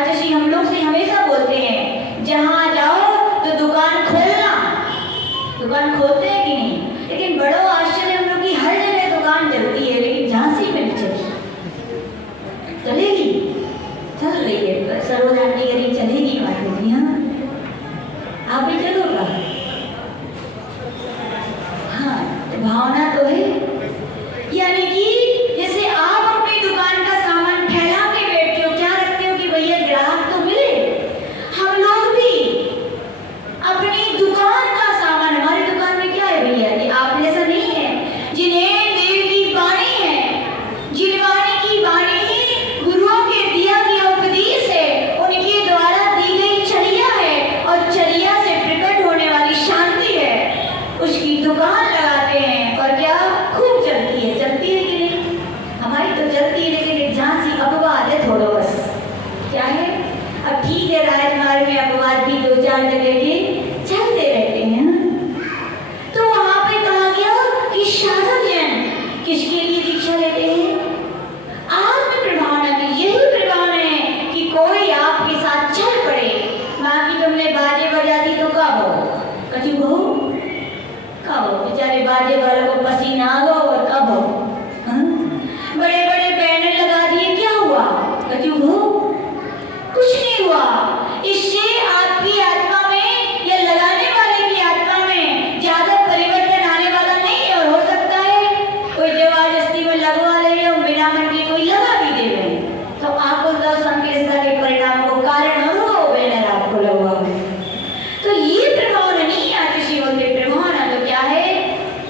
आचार्य जी हम लोग से हमेशा बोलते हैं, जहाँ जाओ तो दुकान खोलना। दुकान खोलते हैं कि नहीं? लेकिन बड़ो आश्चर्य हम लोग की हर जगह दुकान चलती है, लेकिन झांसी में नहीं चलती। चलेगी, चल रही है, सरोजानी गरी चलेगी माता जी। हाँ, आप भी चलोगा? हाँ, तो भावना तो है। यानी कि जैसे आप अपनी दुकान का सामान फैला के बैठते हो, क्या रखते हो कि भैया ग्राहक तो मिले, हम लोग भी अपनी दुकान का सामान, हमारी दुकान में क्या है भैया, ये आप जैसा नहीं है। जिन्हें देव की वाणी है, जिन वाणी की वाणी गुरुओं के दिया गया उपदेश है, उनके द्वारा दी गई चर्या है, और चर्या से प्रकट होने वाली शांति है, उसकी दुकान लगाते हैं। और क्या खूब चलती है, चलती है कि नहीं? हमारी तो चलती है, लेकिन एक झांसी अपवाद है थोड़ा बस। क्या है? अब ठीक है, राजमार्ग में अपवाद भी 2-4 जगह के चलते रहते हैं। तो वहां पे कहा गया कि साधक जन किसके लिए दीक्षा लेते हैं? आत्म प्रभावना की। यही प्रभावना है कि कोई आपके साथ चल पड़े। बाकी तुमने बाजे बजा दी तो कब हो? कचू हो? कब हो? बेचारे बाजे वालों को पसीना आ गया, और कब हो? बड़े बड़े बैनर लगा दिए, क्या हुआ? कचू हो? कुछ नहीं हुआ। इससे आपकी आत्मा में या लगाने वाले की आत्मा में ज्यादा परिवर्तन आने वाला नहीं है। और हो सकता है कोई जबरदस्ती में लगवा ले और बिना मन के कोई लगा भी दे रहे, तो आपको तो संकेत के परिणाम को कारण हो वो बैनर आपको लगवा। तो ये प्रभावना नहीं है किसी बोलते। प्रभावना तो क्या है?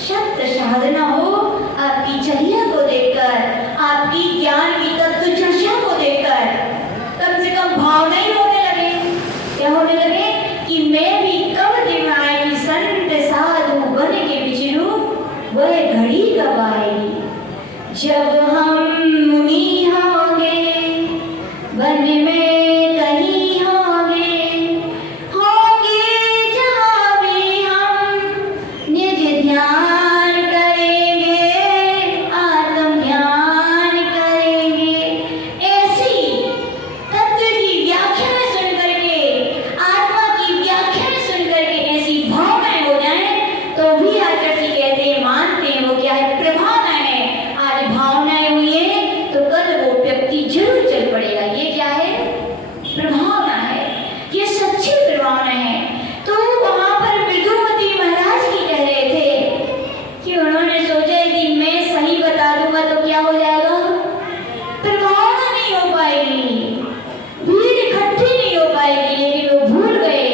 शब्द साधना हो, आपकी चर्या को देखकर, आपकी ज्ञान की तत्व चर्चा को देखकर कम से कम भावना ही होने लगे। क्या होने लगे? कि मैं भी कब दिमागी संत साधु बन के बिचरू, वह घड़ी कब आएगी जब हम मुनि होंगे, वन में कहीं होंगे, होंगे जहाँ भी हम निज ध्यान करेंगे, आत्म ध्यान करेंगे। ऐसी तत्व की व्याख्या सुन करके, आत्मा की व्याख्या सुन करके ऐसी भावनाएं हो जाए तो भी आचार्य जी कहते हैं, मानते हैं वो क्या है? प्रभावना है। आज भावनाएं हुई है तो कल वो व्यक्ति जरूर चल पड़ेगा। ये क्या है? प्रभावना है। ये सच्ची प्रभावना है। तो वहां पर मृदुमती महाराज जी कह रहे थे कि उन्होंने सोचा कि मैं सही बता दूंगा तो क्या हो जाएगा? प्रभावना नहीं हो पाएगी, भीड़ इकट्ठी नहीं हो पाएगी। लेकिन वो भूल गए,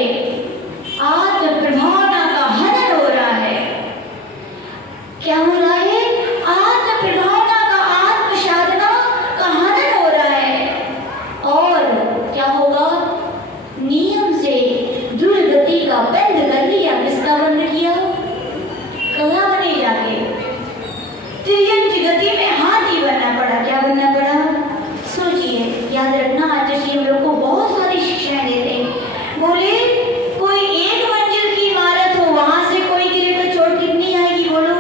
आत्म प्रभावना का हनन हो रहा है। क्या हो रहा है? आत्म प्रभावना का, आत्म साधना का हनन हो रहा है। और क्या होगा? नियम से दुर्गति का बंध कर लिया। किसका बंध किया? कहाँ बने जाके? त्रियंच गति में हाथी बनना पड़ा। क्या बनना पड़ा? सोचिए, याद रखना आचार्य जी हम लोग को बहुत सारी शिक्षाएं देते हैं। बोले कोई एक मंजिल की इमारत हो, वहां से कोई गिरे तो चोट कितनी आएगी बोलो?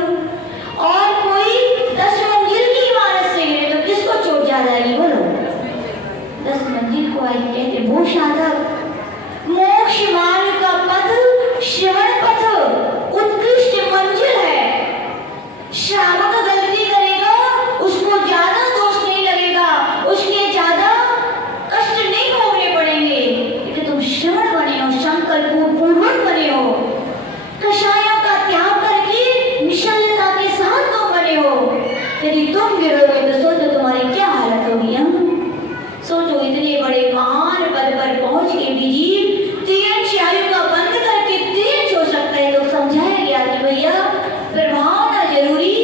और कोई 10 मंजिल की इमारत से गिरे तो किसको चोट ज्यादा आएगी बोलो? 10 मंजिल को आएगी। कहते वो साधक मोक्ष मार्ग का पथ, श्रवण पथ उत्कृष्ट मंजिल है। श्रावक गलती करेगा उसको ज्यादा दोष नहीं लगेगा, उसके ज्यादा कष्ट नहीं भोगने पड़ेंगे, क्योंकि तुम श्रवण बने हो, संकल्प पूर्वक बने हो, कषायों का त्याग करके निश्चलता के साथ तुम बने हो। यदि तुम गिरोगे तो सोचो तुम्हारी क्या हालत होगी। सोचो, इतने बड़े महान पद पर पहुंच के भी जीव तीन आयु का बंद करके तीन हो सकता है। तो समझाया गया कि भैया प्रभावना जरूरी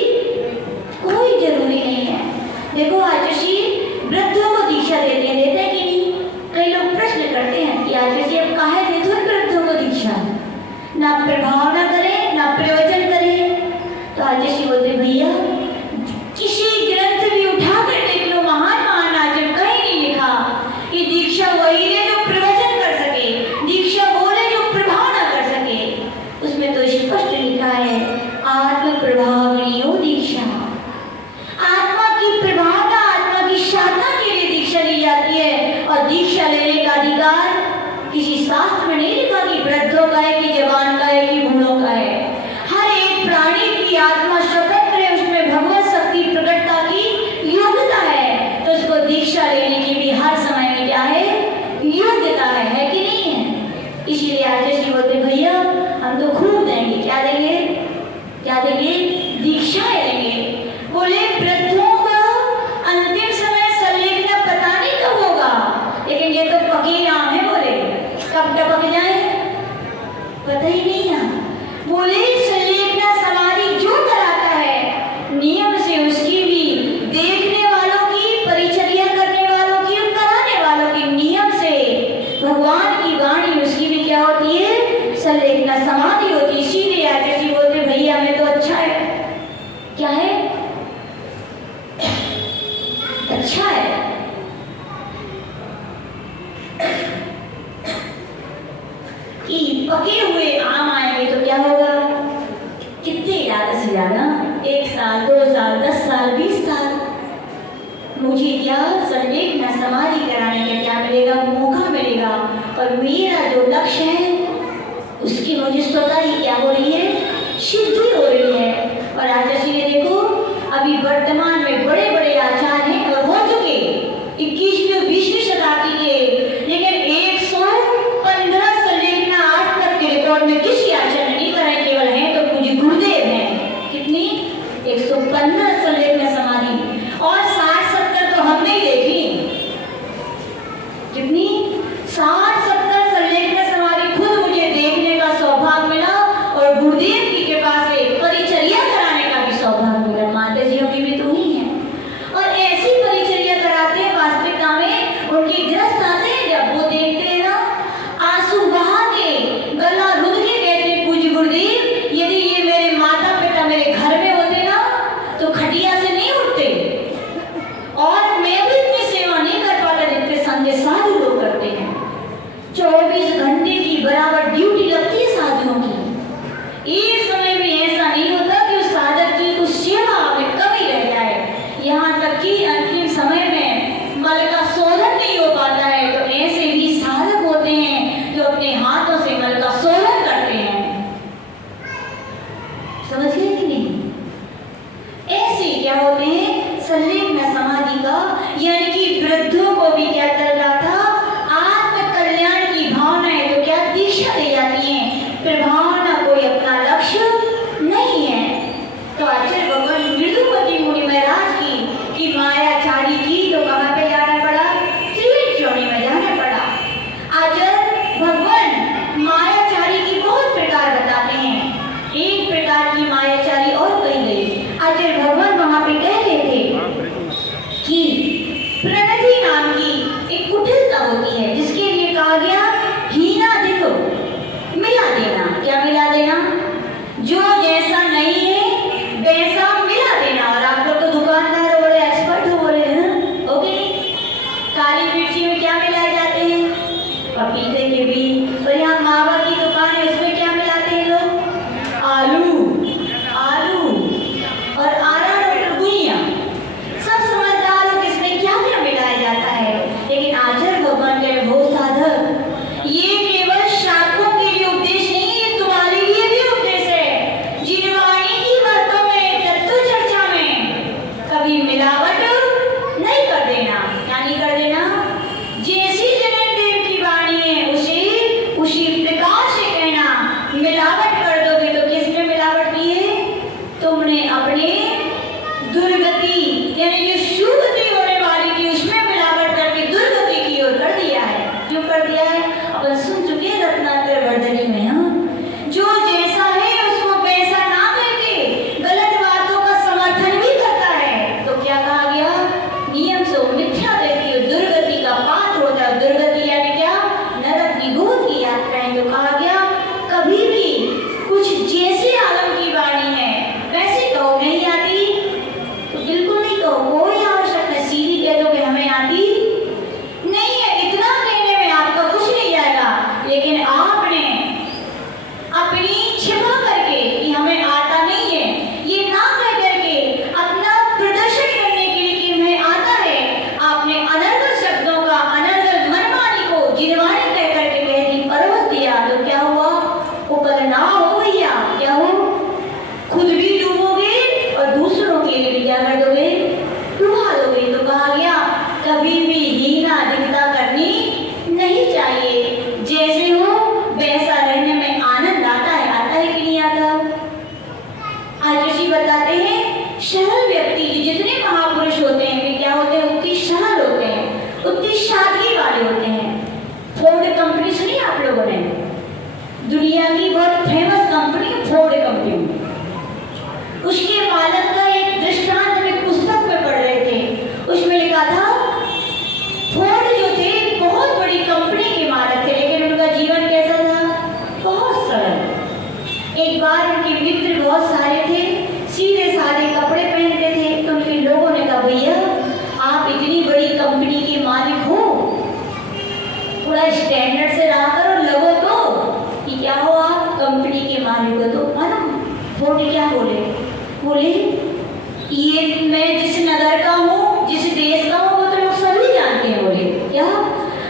पके हुए आम आएंगे तो क्या होगा? कितने ज़्यादा से ज़्यादा 1 साल, 2 साल, 10 साल, 20 साल। मुझे क्या संलेखना समाधि कराने का क्या मिलेगा? मौका मिलेगा। और मेरा जो लक्ष्य है उसकी मुझे स्वतः ही क्या हो रही है? सिद्धि हो रही है। और आचार्य जी ने देखो अभी वर्तमान में बड़े बड़े आचार्य हैं और हो चुके 21वीं और 20वीं शताब्दी के, लेकिन 115 संलेखना आज तक के रिकॉर्ड में किसी आचार्य ने नहीं कराई, केवल हैं तो मुझे गुरुदेव हैं। कितनी? 115 संलेखना समाधि। और 60-70 तो हमने ही देखी। कितनी? 60-70 संलेखना समाधि खुद मुझे देखने का सौभाग्य मिला और गुरुदेव की कृपा से परिचर्या कराने का भी सौभाग्य मिला। माता जी की भी तो ही है और ऐसी परिचर्या कराते हैं। वास्तविकता में उनके ग्रस्त आते हैं, जब वो देखते हैं ना आंसू बहा के गला रुंध के कहते हैं पूज्य गुरुदेव, यदि ये मेरे माता पिता मेरे घर में होते ना तो खटिया से नहीं उठते और मैं भी इतनी सेवा नहीं कर पाता जितने संजय साधु लोग करते हैं। 24 घंटे की बराबर ड्यूटी लगती है साधुओं की। एक समय भी ऐसा नहीं होता कि उस साधक की कुछ सेवा में कमी रह जाए। यहाँ तक कि अंतिम समय में मल का शोधन नहीं हो पाता है तो ऐसे भी साधक होते हैं जो अपने हाथों से मल का शोधन करते हैं। समझ गए कि नहीं? ऐसे क्या होते हैं? संलेखना समाधि का यानी कि वृद्धों को भी क्या चल रहा था? आत्म कल्याण की भावना है तो क्या दीक्षा दे जाती है, फिर भावना कोई अपना लक्ष्य नहीं है। तो आचार्य भगवान मृदुपति मुनि महाराज की मायाचारी की तो कहाँ पे जाना पड़ा? त्रिवेणी में जाना पड़ा। आचार्य भगवान मायाचारी की बहुत प्रकार बताते हैं। एक प्रकार की मायाचारी और कही गई। आचार्य भगवान वहां पे कह रहे थे कि प्रणति नाम की एक कुटिलता होती है जिसके लिए कहा गया हीना देखो मिला देना। क्या मिला देना? जो जैसा नहीं है वैसा मिला देना। और आप लोग तो दुकानदार हो, बड़े एक्सपर्ट हो बोले हैं, ओके? काली मिर्ची में क्या मिलाए जाते हैं? पपीते के बीज। और यहाँ मावा की दुकान है उसमें क्या मिलाते हैं लोग? आलू और आरारोट गुइया। सब समझदार हो किसमें क्या क्या मिलाया जाता है। लेकिन आचार्य भगवान के वो साधक ये केवल शाखों के लिए उपदेश नहीं, ये तुम्हारे लिए भी उपदेश है। जिनवाणी की बातों में, तत्व चर्चा में कभी मिलावट नहीं कर देना। क्या नहीं कर देना? जैसी जनक देव की वाणी है उसी प्रकार से कहना। मिलावट कर दोगे तो किसने मिलावट की है? तुमने अपने दुर्गति यानी जो सुगति होने वाली थी उसमें मिलावट करके दुर्गति की ओर कर दिया है। क्यों कर दिया है? अपन सुन चुके हैं रत्नाकर वर्धनी में। जो जैसा है उसको वैसा ना करके गलत बातों का समर्थन भी करता है तो क्या कहा गया? नियम से मिथ्या व्यक्ति दुर्गति का पात्र होता है। दुर्गति यानी क्या? नरक विभूत की यात्रा है। तो कहा गया कभी भी कुछ जैसे आलम की वाणी है वैसे कहो। नहीं आती तो बिल्कुल नहीं कहो, कोई आवश्यक नहीं। सीधी कह दो कि हमें आती नहीं है, इतना कहने में आपका कुछ नहीं जाएगा। लेकिन आपने अपनी क्षमा करके कि हमें आता नहीं है ये ना कह करके अपना प्रदर्शन करने के लिए कि हमें आता है, आपने अनर्गल शब्दों का अनर्गल मनमानी को जिनवाणी कह करके कह दी, परोस दिया। तो क्या हुआ? ऊपर ना हो भैया, क्या हो? खुद भी डूबोगे और दूसरों के लिए भी क्या कर दोगे? डुबा दोगे। तो कहा गया कभी भी हीना दिखता करनी नहीं चाहिए। जैसे हो वैसा रहने में आनंद आता है। आता है कि नहीं आता? आचार्य जी बताते हैं सरल व्यक्ति जितने महापुरुष होते हैं वे क्या होते हैं? उतनी सरल होते हैं, उतनी सादगी वाले होते हैं। फोर्ड कंपनी सुनी आप लोगों ने? दुनिया की बहुत फेमस कंपनी है फोर्ड कंपनी। उसके मालक का एक दृष्टांत में पुस्तक में पढ़ रहे थे। उसमें लिखा था फोर्ड जो थे बहुत बड़ी कंपनी के मालक थे लेकिन उनका जीवन कैसा था? बहुत सरल। एक बार उनके मित्र बहुत सारे थे, सीधे साधे कपड़े पहनते थे। तो उनके लोगों ने कहा भैया आप इतनी बड़ी कंपनी के मालिक हो, थोड़ा स्टैंडर्ड से रहा करो। लगो तो कि क्या हो फोर्ट क्या बोले, बोले ये मैं जिस नगर का हूँ, जिस देश का हूँ, वो तो लोग सभी जानते हैं। बोले क्या,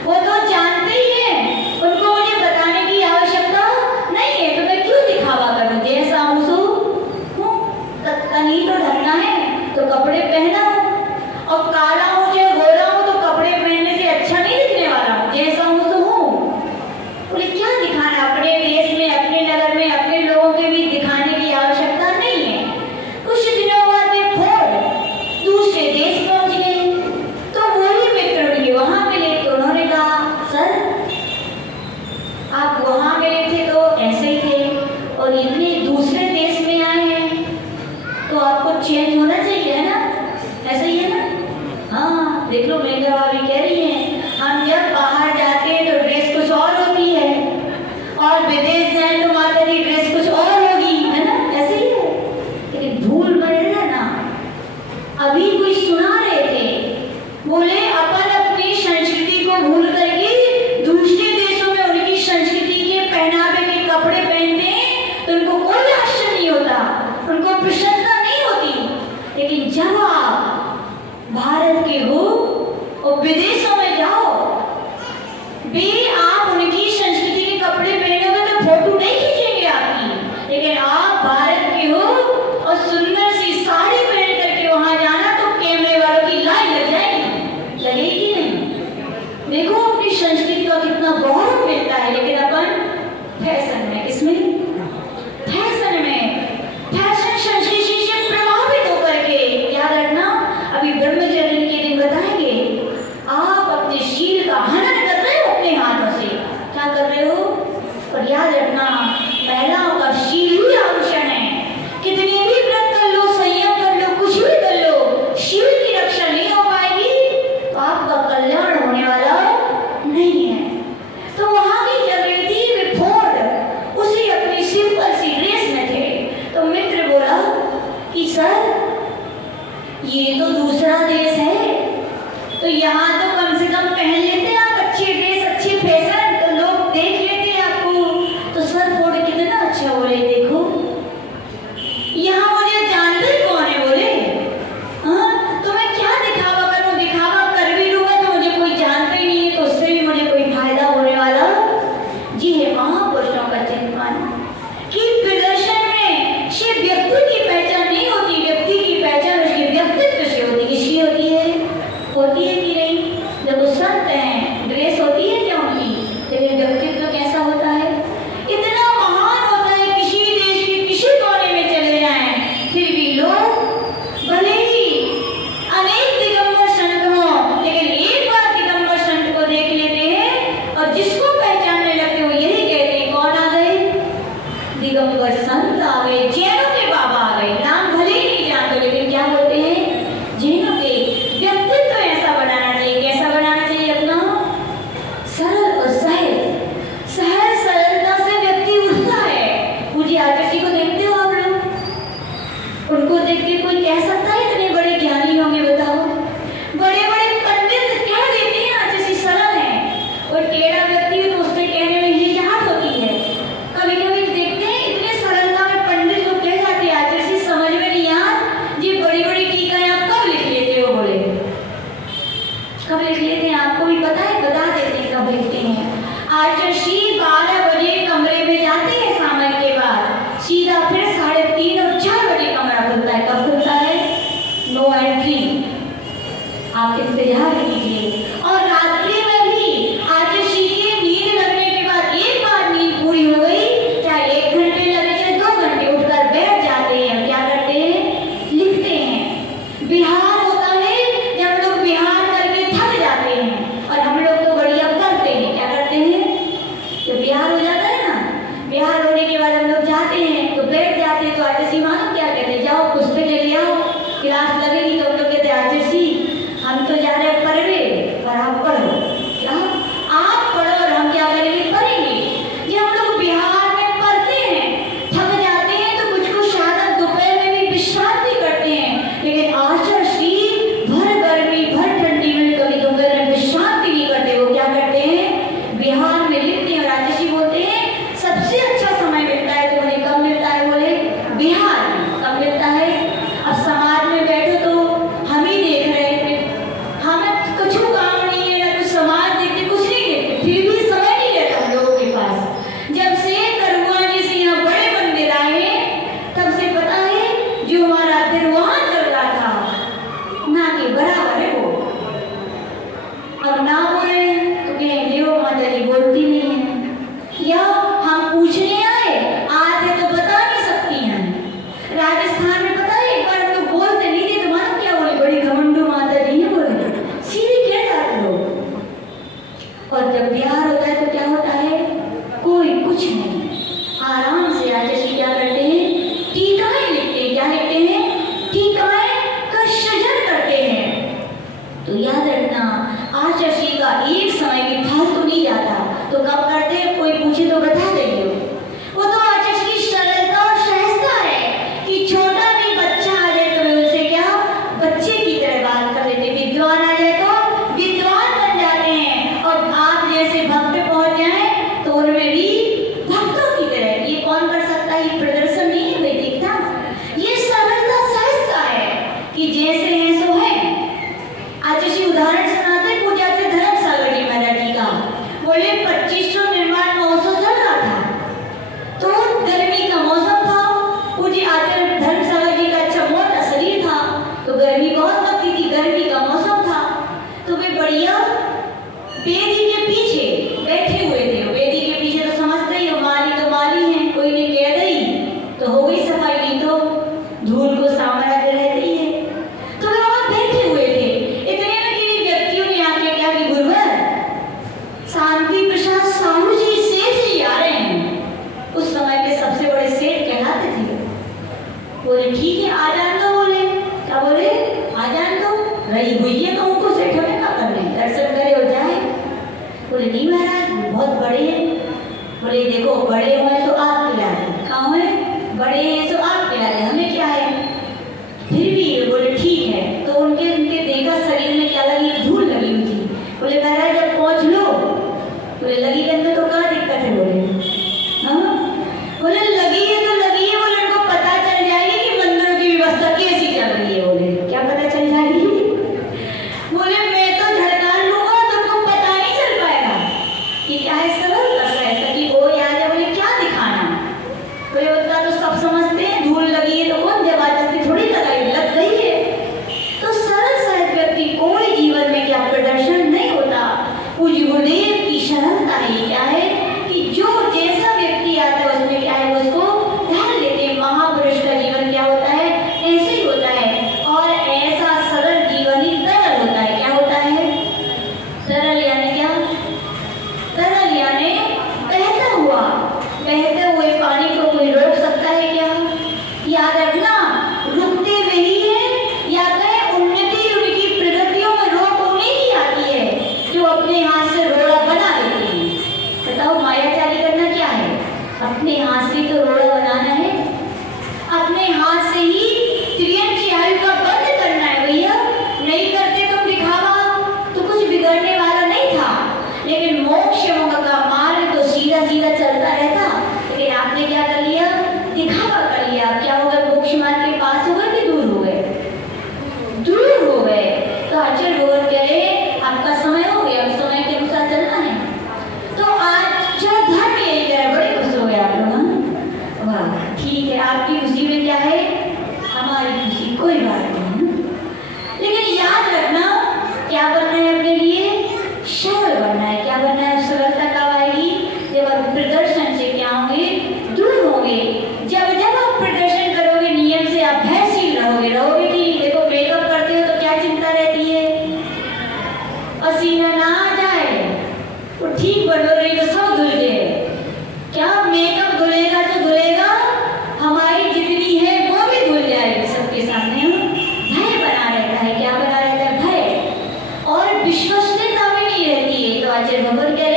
वो तो जानते ही हैं, उनको मुझे बताने की आवश्यकता नहीं है, तो मैं क्यों दिखावा करूँ, जैसा हूँ सो हूँ। तनी तो ढकना है तो कपड़े पहना हूँ, और काला हूँ चाहे गोरा हूँ तो कपड़े पहनने से अच्छा नहीं दिखने वाला हूँ, जैसा हूँ तो हूँ। बोले क्या दिखाना, अपने देश में, अपने नगर में, अपने लोगों के भी दिखाने की आवश्यकता नहीं है। कुछ दिनों बाद वे फोर्ट दूसरे देश पहुंच गए, तो वही मित्र उनके वहां मिले, तो उन्होंने कहा सर आप वहां मिले थे तो ऐसे ही थे, और इतने दूसरे देश में आए हैं तो आपको चेंज होना चाहिए, है ना, ऐसा ही है ना। हाँ देख लो, मेघा भाभी कह रही हैं हम जब बाहर जाते हैं तो ड्रेस कुछ और होती है, और विदेश जाए तो माता जी ड्रेस कुछ और होगी, है ना, ऐसे ही है। लेकिन भूल मत ना, अभी कोई सुना रहे थे, बोले अपन अपनी संस्कृति को भूल करके दूसरे देशों में उनकी संस्कृति के पहनावे के कपड़े पहनते हैं तो उनको कोई आश्चर्य नहीं होता, उनको प्रसन्नता नहीं होती। लेकिन जब आप भारत के हो और विदेशों में जाओ, भी आप उनकी संस्कृति के कपड़े पहनोगे तो फोटो नहीं खींचेंगे आपकी, लेकिन आप भारत के हो और सुंदर सी साड़ी पहन करके वहां जाना तो कैमरे वालों की लाइन लग जाएगी, लगेगी नहीं। देखो अपनी संस्कृति का कितना गौरव मिलता है, लेकिन अपन फैशन में, इसमें फैशन में, फैशन संस्कृति से प्रभावित होकर के, याद रखना अभी ब्रह्मचर्य के दिन बताएंगे, आप अपने शील का हनन कर रहे हो अपने हाथों से, क्या कर रहे हो, और याद रखना महिलाओं का शील ही आभूषण है। कितनी भी व्रत कर लो, संयम कर लो, कुछ भी कर लो, शील की रक्षा नहीं हो पाएगी तो आपका कल्याण होने वाला नहीं है। तो वहां की जब रही थी वे फोर्ट उसी अपनी और जब प्यार होता है तो क्या होता है? कोई कुछ नहीं, आराम से आचार्य क्या करते हैं? टीकाएं लिखते हैं। क्या लिखते हैं? टीकाएं का सृजन करते हैं। तो याद रखना, आचार्य का एक समय भी फालतू नहीं जाता। तो कब करते हैं? कोई पूछे तो बता देंगे। वो तो आचार्य की सरलता और सहजता है कि छोटा भी बच्चा आ जाए तो उनसे क्या बच्चे की तरह बात कर लेते, विद्वान आ जाए तो विद्वान बन जाते हैं। और आप जैसे भक्त पहुंच जाए तो उनमें भी भक्तों की तरह। ये कौन कर सकता है? ये प्रदर्शन नहीं है वैदिकता, ये सरलता सहजता है कि जैसे हैं सो है। आचार्य उदाहरण सुनाते पूज्याचार्य धर्मसागर जी महाराज जी का। बोले 2500 निर्माण महोत्सव चल रहा था, तो गर्मी का मौसम था। पूज्य आचार्य धर्मसागर जी का अच्छा मोटा शरीर था, तो गर्मी बहुत लगती थी, गर्मी का मौसम था। तो वे बढ़िया वेदी के पीछे बैठे हुए थे। वेदी के पीछे तो समझते ही हो, माली तो माली है, कोई ने कह दी तो हो गई सफाई, नहीं तो धूल को सामने आते रहती है। तो वे वहां बैठे हुए थे। इतने में किसी व्यक्तियों ने आके क्या कि गुरुवर शांति प्रसाद साहू जी सेठ जी आ रहे हैं। उस समय के सबसे बड़े सेठ कहलाते थे। बोले ठीक है आ जान दो। बोले क्या? बोले आ जान दो, रही हुई है तो उनको सेठ हमें क्या करने, दर्शन करे हो जाए। बोले नहीं महाराज बहुत बड़े हैं। बोले देखो बड़े हुए तो आप खिला दें, कहाँ है बड़े हैं तो आप खिला दें, हमें क्या है। फिर भी बोले ठीक है। तो उनके देखा शरीर में क्या लगी? धूल लगी हुई थी। बोले महाराज जब पहुंच लो। बोले लगी करने तो क्या दिक्कत है? बोले हाँ। बोले लगी है तो लगी है। बोले उनको पता चल जाएगी कि मंदिरों की व्यवस्था कैसी चल रही है। बोले क्या पता चल जाएगी? बोले मैं तो झड़कान लूंगा तो तुमको पता नहीं चल पाएगा कि क्या है। सरल कर रहा है कि वो याद है। बोले क्या दिखाना? बोले उतना तो सब समझते हैं, धूल लगी है तो कौन जबरदस्ती थोड़ी लगाई, लग गई है। तो सरल सहज व्यक्ति कोई जीवन में क्या प्रदर्शन नहीं होता। पूज्य गुरुदेव की सरलता ही क्या है कि जो जैसा व्यक्ति आता है उसमें क्या है उसको ध्यान लेते हैं। महापुरुष का जीवन क्या होता है? ऐसे ही होता है। और ऐसा सरल जीवन ही तरल होता है। क्या होता है? सरल यानी क्या? तरल यानी बहता हुआ। बहते हुए पानी को कोई रोक सकता है क्या? याद रखना, रुकते हुए ही है या कहे उन्नति उनकी प्रगतियों में रोक उन्हें ही आती है जो अपने हाथ से रोड़ा बना लेते हैं। बताओ मायाचारी करना क्या है? अपने हाथ से तो रोड़ा बनाना है, अपने हाथ से ही त्रियन की आयु का बंद करना है। भैया नहीं करते तुम दिखावा तो कुछ बिगड़ने वाला नहीं था। लेकिन मोक्ष का मार्ग तो सीधा सीधा चलता रहता, लेकिन आपने क्या कर लिया? दिखावा कर लिया। क्या हो गए? मोक्ष मार्ग के पास हो गए कि दूर हो गए? दूर हो गए। तो आचार्य भगवान कह रहे आपका समय हो गया, अब समय के अनुसार चलना है। तो आज जो धर्म यही कह रहे, बड़े खुश हो गए आप लोग। वाह ठीक है, आपकी खुशी में क्या है? हमारी खुशी, कोई बात नहीं। लेकिन याद रखना क्या बनना है अपने लिए? सरल बनना है। क्या बनना है? सरलता कब आएगी? जब आप प्रदर्शन से क्या होंगे? दूर होंगे। जब जब आप प्रदर्शन करोगे नियम से आप भयशील रहोगे। रहोगे कि नहीं? देखो मेकअप करते हो तो क्या चिंता रहती है? पसीना ना आ जाए, वो ठीक बनो रही तो सब धुल गए। क्या मेकअप धुलेगा तो धुलेगा, हमारी जितनी है वो भी धुल जाएगी सबके सामने। भय बना रहता है। क्या बना रहता है? भय। और विश्वसनीयता भी नहीं रहती है। तो आचार्य भगवान कह